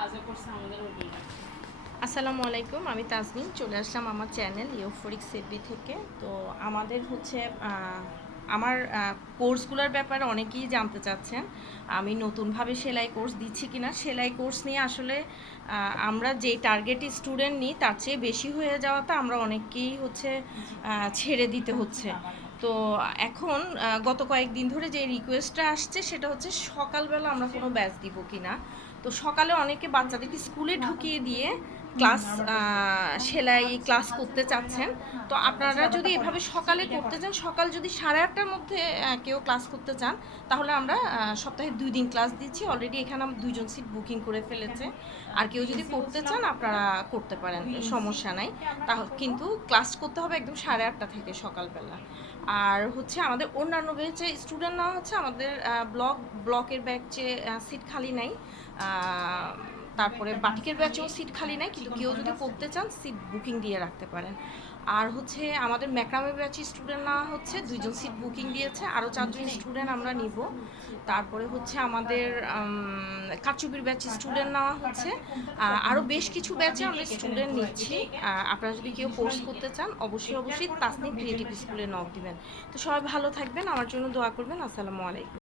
Palazzo করছে আমাদের ওইটাই আসসালামু আলাইকুম আমি তাজমিন চলে আসলাম আমার চ্যানেল ইউফোরিক সেবি থেকে। তো আমাদের হচ্ছে আমার কোর্সগুলোর ব্যাপারে অনেকেই জানতে চাচ্ছেন আমি নতুনভাবে সেলাই কোর্স দিচ্ছি কি না সেলাই কোর্স নিয়ে আসলে আমরা যে টার্গেট স্টুডেন্ট নিই তার চেয়ে বেশি হয়ে যাওয়াতে আমরা অনেককেই হচ্ছে ছেড়ে দিতে হচ্ছে। তো এখন গত কয়েকদিন ধরে যে রিকোয়েস্টটা আসছে, সেটা হচ্ছে সকালবেলা আমরা কোনো ব্যাচ দিব কিনা। তো সকালে অনেকে বাচ্চাদেরকে স্কুলে ঢুকিয়ে দিয়ে ক্লাস সেলাই ক্লাস করতে চাচ্ছেন। তো আপনারা যদি এভাবে সকালে করতে চান সকাল যদি সাড়ে আটটার মধ্যে কেউ ক্লাস করতে চান, তাহলে আমরা সপ্তাহে দুই দিন ক্লাস দিচ্ছি। অলরেডি এখানে আমার দুইজন সিট বুকিং করে ফেলেছে। আর কেউ যদি করতে চান, আপনারা করতে পারেন, সমস্যা নাই। তাহলে কিন্তু ক্লাস করতে হবে একদম সাড়ে আটটা থেকে সকালবেলা। আর হচ্ছে আমাদের অন্যান্য ব্যাচে স্টুডেন্ট না হচ্ছে আমাদের ব্লক ব্লকের ব্যাগ ব্যাচে সিট খালি নাই। তারপরে বাটিকের ব্যাচেও সিট খালি নাই, কিন্তু কেউ যদি করতে চান সিট বুকিং দিয়ে রাখতে পারেন। আর হচ্ছে আমাদের ম্যাক্রামে ব্যাচে স্টুডেন্ট নেওয়া হচ্ছে দুইজন সিট বুকিং দিয়েছে, আরও চারজন স্টুডেন্ট আমরা নিব। তারপরে হচ্ছে আমাদের কাচুবির ব্যাচে স্টুডেন্ট নেওয়া হচ্ছে আরও বেশ কিছু ব্যাচে আমরা স্টুডেন্ট নিচ্ছি। আপনারা যদি কেউ কোর্স করতে চান, অবশ্যই অবশ্যই তাসনিম ক্রিয়েটিভ স্কুলে নক দিবেন। তো সবাই ভালো থাকবেন, আমার জন্য দোয়া করবেন। আসসালামু আলাইকুম।